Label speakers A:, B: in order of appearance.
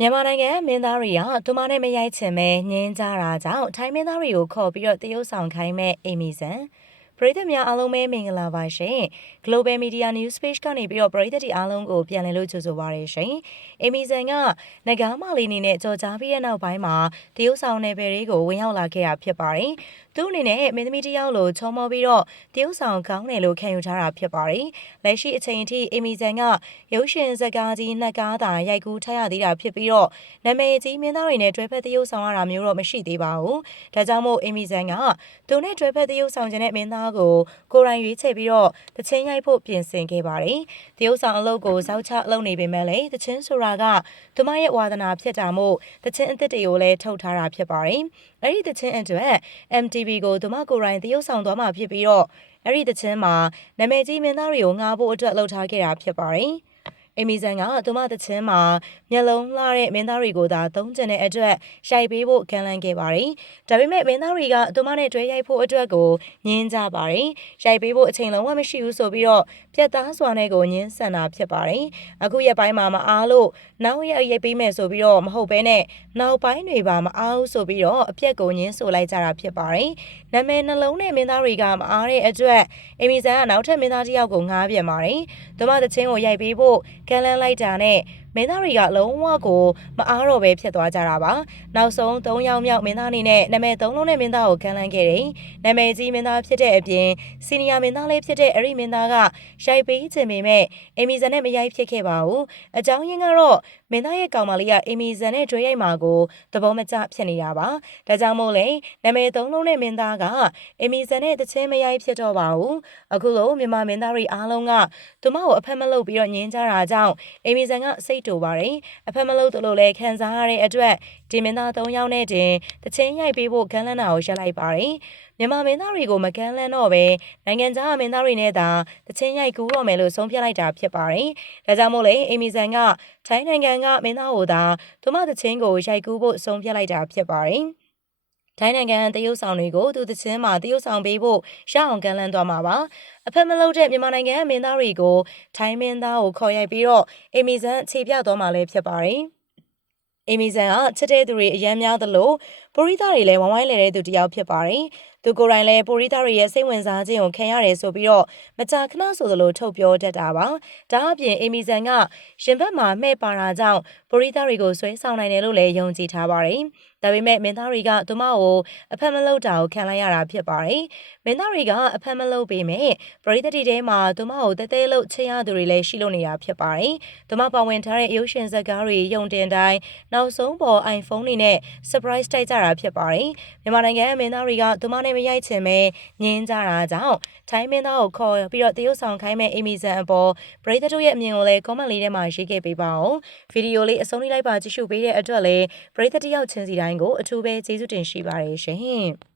A: မြန်မာနိုင်ငံမင်းသားတွေကသူမနဲ့မရိုက်ချင်ပဲငင်းကြတာကြောင့်ထိုင်းမင်းသားတွေကိုခေါ်ပြီးတော့တရုတ်ဆောင်ခိုင်းမဲ့အေမီဆန် ပရိသတ်များအားလုံးပဲမင်္ဂလာပါရှင် Global Media News Page ကနေပြီးတော့ပရိသတ်တွေအားလုံးကိုပြန်လည်လို့ကြိုဆိုပါရရှင်အေမီဆန်ကငကားမလေးနေနဲ့ကြော်ကြားပြီးတဲ့နောက်ပိုင်းမှာတရုတ်ဆောင်နယ်ပယ်တွေကိုဝင်ရောက်လာခဲ့တာဖြစ်ပါတယ်သူ့အနေနဲ့မင်းသမီးတစ်ယောက်လိုချောမောပြီးတော့တရုတ်ဆောင်ကောင်းတယ်လို့ခံယူထားတာဖြစ်ပါတယ်လက်ရှိအချိန်အထိအေမီဆန်ကရုပ်ရှင်ဇာတ်ကားကြီးနှစ်ကားသာရိုက်ကူးထားရသေးတာဖြစ်ပြီးတော့နာမည်ကြီးမင်းသားတွေနဲ့တွဲဖက်တရုတ်ဆောင်ရတာမျိုးတော့မရှိသေးပါဘူးဒါကြောင့်မို့အေမီဆန်ကသူနဲ့တွဲဖက်တရုတ်ဆောင်ခြင်းတဲ့မင်းသားကိုကိုရိုင်းရွေးချယ်ပြီးတော့တချင်းရိုက်ဖို့ပြင်ဆင်ခဲ့ပါတယ်တရုတ်ဆောင်အလုပ်ကိုဇောက်ချအလုပ်နေပေမဲ့လည်းတချင်းဆိုတာကသူမရဲ့ဝါသနာဖြစ်တာမို့တချင်းအစ်စ်တွေကိုလည်းထုတ်ထားတာဖြစ်ပါတယ်အဲ့ဒီတချင်းအတွက် MTV ကိုသူမကိုရိုင်းတရုတ်ဆောင်သွားမှာဖြစ်ပြီးတော့အဲ့ဒီတချင်းမှာနာမည်ကြီးမင်းသားတွေကိုငှားဖို့အတွက်လှုပ်ထားခဲ့တာဖြစ်ပါတယ် အမီဇန်ကသူမတချင်းမှာမျက်လုံးလှတဲ့မင်းသားတွေကိုသာသုံးကျင်တဲ့အတွက်ရှိုက်ပေးဖို့ကန့်လန့်ခဲ့ပါတယ်။ဒါပေမဲ့မင်းသားတွေကသူမနဲ့တွဲရိုက်ဖို့အတွက်ကိုညင်းကြပါတယ်။ရှိုက်ပေးဖို့အချိန်လုံးဝမရှိဘူးဆိုပြီးတော့ပြတ်သားစွာနဲ့ကိုညင်းဆန်တာဖြစ်ပါတယ်။အခုရက်ပိုင်းမှာမအားလို့နောက်ရက်ရိုက်ပေးမယ်ဆိုပြီးတော့မဟုတ်ဘဲနဲ့နောက်ပိုင်းတွေပါမအားဘူးဆိုပြီးတော့အပြက်ကိုညင်းဆိုလိုက်ကြတာဖြစ်ပါတယ်။နာမည်နှလုံးနဲ့မင်းသားတွေကမအားတဲ့အတွက်အမီဇန်ကနောက်ထပ်မင်းသားတစ်ယောက်ကိုငှားပြန်ပါတယ်။သူမတချင်းကိုရိုက်ပေးဖို့ကန့်လန့်လိုက်တာနဲ့ မင်းသားတွေကလုံးဝကိုမအားတော့ပဲဖြစ်သွားကြတာပါနောက်ဆုံး၃ယောက်မြောက်မင်းသားအနေနဲ့နာမည်၃လုံးနဲ့မင်းသားကိုကန့်လန့်ခဲ့တယ်နာမည်ကြီးမင်းသားဖြစ်တဲ့အပြင်စီနီယာမင်းသားလေးဖြစ်တဲ့အဲ့ဒီမင်းသားကရိုက်ပေးခြင်းပေမဲ့အမီဇန်နဲ့မရိုက်ဖြစ်ခဲ့ပါဘူးအကြောင်းရင်းကတော့မင်းသားရဲ့ကောင်မလေးကအမီဇန်နဲ့ကြွေးရိုက်မှာကိုသဘောမကျဖြစ်နေတာပါဒါကြောင့်မို့လေနာမည်၃လုံးနဲ့မင်းသားကအမီဇန်နဲ့တချင်းမရိုက်ဖြစ်တော့ပါဘူးအခုလိုမြန်မာမင်းသားတွေအားလုံးကသူမကိုအဖက်မလုပ်ပြီးတော့ညင်းကြတာကြောင့်အမီဇန်ကစိတ်တူပါတယ်အဖက်မလုပ်သလိုလဲခံစားရတဲ့အတွက်ဒီမင်းသား၃ယောက်နဲ့တင်တချင်းရိုက်ပေးဖို့ကမ်းလှမ်းတာကိုရပ်လိုက်ပါတယ်မြန်မာမင်းသားတွေကိုမကမ်းလှမ်းတော့ပဲနိုင်ငံခြားမင်းသားတွေနဲ့သာတချင်းရိုက်ကူးတော့မယ်လို့ဆုံးဖြတ်လိုက်တာဖြစ်ပါတယ်ဒါကြောင့်မို့လေအမီဇန်ကထိုင်းနိုင်ငံကမင်းသားကိုသာသူမတချင်းကိုရိုက်ကူးဖို့ဆုံးဖြတ်လိုက်တာဖြစ်ပါတယ် ထိုင်းနိုင်ငံတရုတ်ဆောင်တွေကိုသူသချင်းမှာတရုတ်ဆောင်ပေးဖို့ရှောင်းအောင်ကန့်လန့်သွားမှာပါအဖက်မလုပ်တဲ့မြန်မာနိုင်ငံမင်းသားတွေကိုထိုင်းမင်းသားကိုခေါ်ရိုက်ပြီးတော့အမီဇန်ခြေပြသွားမှာလည်းဖြစ်ပါတယ်အီမီဇန်ကချစ်တဲ့သူတွေအရန်များသလိုပိုရိသတွေလည်းဝိုင်းဝိုင်းလဲတဲ့သူတစ်ယောက်ဖြစ်ပါတယ်။ သူကိုယ်တိုင်လည်းပိုရိသတွေရဲ့စိတ်ဝင်စားခြင်းကိုခံရတယ်ဆိုပြီးတော့မကြာခဏဆိုသလိုထုတ်ပြောတတ်တာပါ။ဒါအပြင်အီမီဇန်ကရှင်ဘက်မှာမှဲ့ပါတာကြောင့်ပိုရိသတွေကိုဆွဲဆောင်နိုင်တယ်လို့လည်းယုံကြည်ထားပါတယ်။ဒါပေမဲ့မင်းသားတွေကသူမကိုအဖက်မလုပ်တာကိုခံလိုက်ရတာဖြစ်ပါတယ်။မင်းသားတွေကအဖက်မလုပ်ပေမဲ့ပရိသတ်တွေထဲမှာသူမကိုတဲတဲလို့ချင်ရသူတွေလည်းရှိလို့နေတာဖြစ်ပါတယ်။သူမပါဝင်ထားတဲ့ရုပ်ရှင်ဇာတ်ကားတွေယုံတင်တိုင်းနောက်ဆုံးပေါ် iPhone တွေနဲ့ surprise တိုက်ကြတာဖြစ်ပါတယ်။မြန်မာနိုင်ငံမင်းသားတွေကသူမနဲ့မရိုက်ချင်ပဲညင်းကြတာကြောင့်ထိုင်းမင်းသားကိုခေါ်ပြီးတော့တရုတ်ဆောင်ခိုင်းမဲ့အီမီဇန်အပေါ်ပရိသတ်တို့ရဲ့အမြင်ကိုလည်း comment လေးထဲမှာရေးခဲ့ပေးပါဦး။ဗီဒီယိုလေးအဆုံးလေးလိုက်ပါကြည့်ရှုပေးတဲ့အတွက်လည်းပရိသတ်တယောက်ချင်းစီတိုင်းကိုအထူးပဲကျေးဇူးတင်ရှိပါတယ်ရှင်။